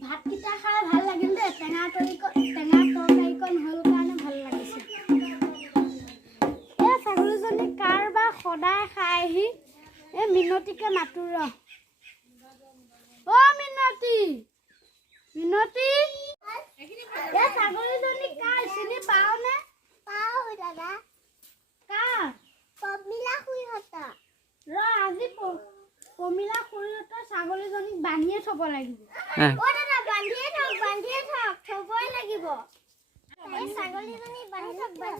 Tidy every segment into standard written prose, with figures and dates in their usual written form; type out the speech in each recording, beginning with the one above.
ভাতকেইটা খাই ভাল লাগিল দেই টেঙা তৰকাৰীকণ হ'ল কাৰণে ভাল লাগিছে এই ছাগলীজনী কাৰোবাৰ সদায় খাই আহি এই মিনতিকে মাতো ৰ মিনতি মিনতি এই ছাগলীজনী কাৰ চিনি পাওঁনে পাওঁ দাদা কাৰ পমিলা খুৰীহঁত ৰ আজি পমিলা খুৰীহঁতৰ ছাগলীজনীক বান্ধিয়ে থ'ব লাগিব দাদা বান্ধিয়ে থক থ'বই লাগিব এই ছাগলীজনী বান্ধি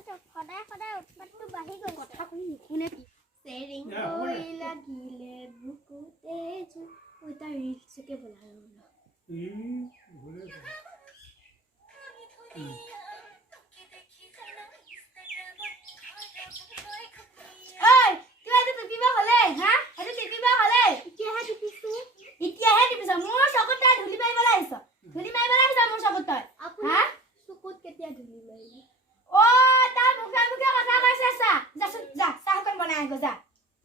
থক সদায় সদায় উৎপাতটো বাঢ়ি গ'ল কথা কৈ নুশুনে কি চেৰিং কৰি লাগিলে বুকুতে এটা ৰিক্সকে বনাই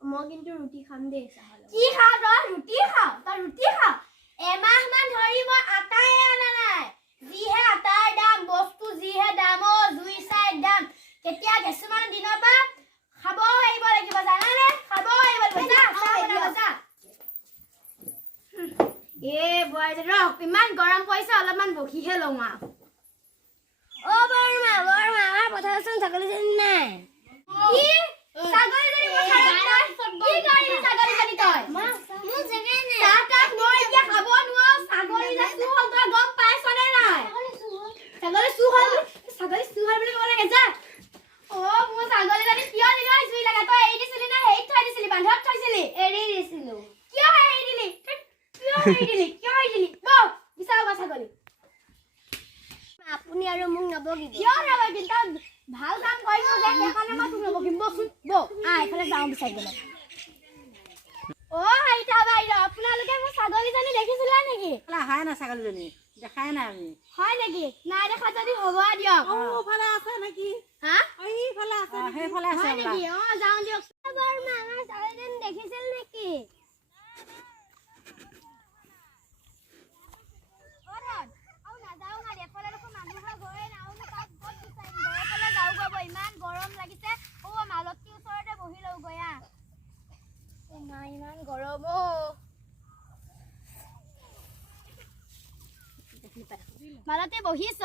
মই কিন্তু ৰুটি খাম দেই কি খাও তই ৰুটি খাও এমাহ মান ধৰি মই আটাই আনা নাই যিহে আটাৰ দাম বস্তু যিহে দাম জুই চাই দাম কেতিয়া কিছুমান দিনৰ পৰা খাব আহিব লাগিব জানানে খাব আহিব লাগিব যা বোৱাৰী ৰ ইমান গৰম পৰিছে অলপমান বহিহে লওঁ বৰমা আমাৰ পথাৰচোন ছাগলীজনী নাই কি ছাগলীজনী পথাৰত নাই কি কৰিলি ছাগলীজনী তই মোৰ জেগা নাই তাক মই এতিয়া খাব নোৱাৰো ছাগলীজনী চু হ'ল তই গম পাইছনে নাই ছাগলী চু হ'ল বুলি ক'ব লাগে যা মোৰ ছাগলীজনী কিয় নিলে জুই লাগা তই এৰি দিছিলি না হেৰিত থৈ দিছিলি বান্ধত থৈছিলি এৰি দিছিলো কিয় এৰি দিলি বিচাৰ ছাগলী আপুনি আৰু মোক নবগিব কিয় নবগিল তই ভাল কাম কৰিছ যে সেইকাৰণে মই তোক নবগিম বচোন এইফালে যাওঁ বিচাৰিবলৈ আপোনালোকে মোৰ ছাগলীজনী দেখিছিলে নেকি অহাই নাই ছাগলীজনী দেখাই নাই আমি হয় নেকি নাই দেখা যদি হ'ব দিয়ক ফালে আছে নেকি সেইফালে আছে সেইফালে আছে নেকি যাওঁ দিয়ক বৰমা আমাৰ ছাগলীজনী দেখিছিল নেকি ইমান গৰম লাগিছে মালতী ওচৰতে বহি লওঁ গয়া ইমান গৰম মালতী বহিছ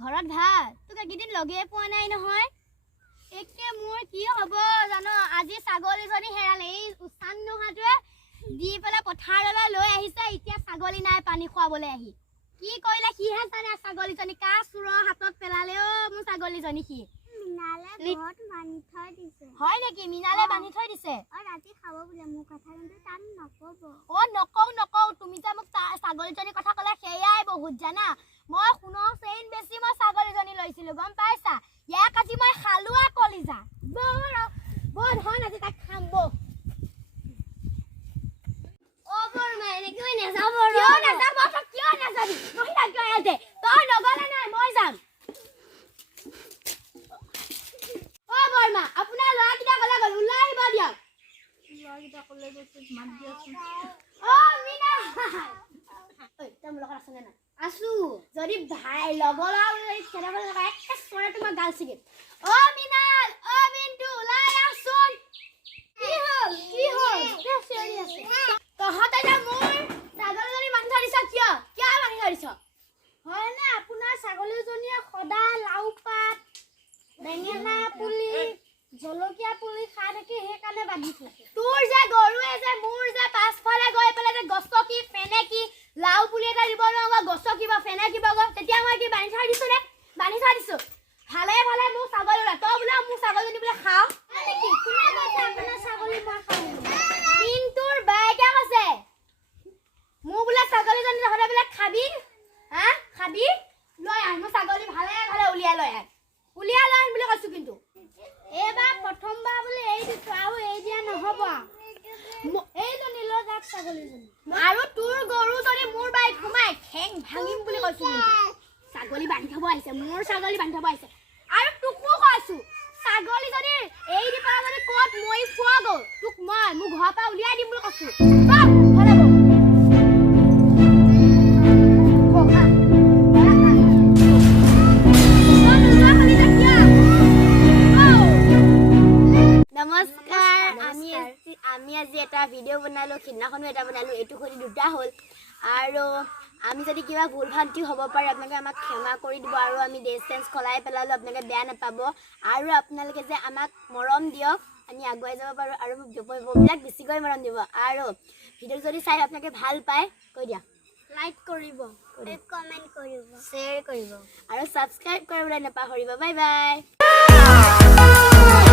ঘৰত ভাল তোক এইকেইদিন লগে পোৱা নাই নহয় একে মোৰ কি হ'ব জানো আজি ছাগলীজনী হেৰালে এই উচান নোহোৱাটোৱে দি পেলাই পথাৰলৈ লৈ আহিছে এতিয়া ছাগলী নাই পানী খুৱাবলৈ আহি কি কৰিলে সিহে জানে ছাগলীজনী কা চোৰৰ হাতত পেলালে মোৰ ছাগলীজনী সি হয় নেকি মিনালে বান্ধি থৈ দিছে ৰাতি খাব বোলে মোৰ কথা কিন্তু তাত নকওঁ তুমি যে মোক ছাগলীজনীৰ কথা ক'লে সেয়াই বহুত জানা মই সোণৰ চেইন বেছি মই ছাগলীজনী লৈছিলো গম পাইছা ইয়াক আজি মই খালোৱা কলিজা বৰ ধন আজি তাক খাম কিয় নাযাবি তই নগলে নাই মই যাম বৰমা আপোনাৰ ল'ৰাকেইটা ক'লে গ'ল ওলাই আহিব দিয়ক ল'ৰাকেইটা ক'লে গৈছে মাত দিয়কচোন আছো যদি ভাই লগৰ ল'ৰা চৰে তোমাৰ গাল ছিগিম মিনাল মিন্টু ওলাই আহচোন কি হ'ল তহঁতে যে মোৰ ছাগলীজনী বান্ধি থৈ দিছ কিয় বান্ধি থৈ দিছ হয়নে আপোনাৰ ছাগলীজনীয়ে সদায় লাও পাত বেঙেনা পুলি জলকীয়া পুলি খাই থাকি সেইকাৰণে বান্ধি থৈছে তোৰ যে গৰুৱে যে মোৰ যে পাছফালে গৈ পেলাই যে গছকি ফেনেকি লাও পুলি এটা দিব নোৱাৰো গছকিব ফেনেকিব তেতিয়া মই কি বান্ধি থৈ দিছো নে বান্ধি থৈ দিছো ভালে মোৰ ছাগলী তই বোলে মোৰ ছাগলীজনী বোলে খাওঁ আপোনাৰ ছাগলী মই খাওঁ কিন্তু বাইকে কৈছে মোৰ বোলে ছাগলীজনী তহঁতে বোলে খাবি লৈ আহ মোৰ ছাগলী ভালে উলিয়াই লৈ আহ বুলি কৈছো কিন্তু এইবাৰ প্ৰথমবাৰ বোলে এই দিছো আৰু এই দিয়া নহ'ব এইজনী লৈ যাক ছাগলীজনী আৰু তোৰ গৰু যদি মোৰ বাৰীত সোমাই ঠেং ভাঙিম বুলি কৈছো ছাগলী বান্ধি থ'ব আহিছে মোৰ ছাগলী বান্ধি থ'ব আহিছে আৰু তোকো কৈছো ছাগলী যদি এই দি পেলাই যদি ক'ত মৰি মই মোৰ ঘৰৰ পৰা উলিয়াই দিম বুলি কৈছো বাপ ঘৰলে নমস্কাৰ আমি আজি এটা ভিডিঅ' বনালো সিদিনাখনো এটা বনালো এইটো সৈতে দুটা হ'ল আৰু আমি যদি কিবা ভুল ভ্ৰান্তি হ'ব পাৰে আপোনালোকে আমাক ক্ষমা কৰি দিব আৰু আমি ড্ৰেছ চেঞ্জ সলাই পেলালো আপোনালোকে বেয়া নাপাব আৰু আপোনালোকে যে আমাক মৰম দিয়ক আমি আগুৱাই যাব পাৰোঁ আৰু বিলাক বেছিকৈ মৰম দিব আৰু ভিডিঅ' যদি চাই আপোনালোকে ভাল পায় কৈ দিয়া লাইক কৰিব কমেণ্ট কৰিব শ্বেয়াৰ কৰিব আৰু ছাবস্ক্ৰাইব কৰিবলৈ নাপাহৰিব বাই বাই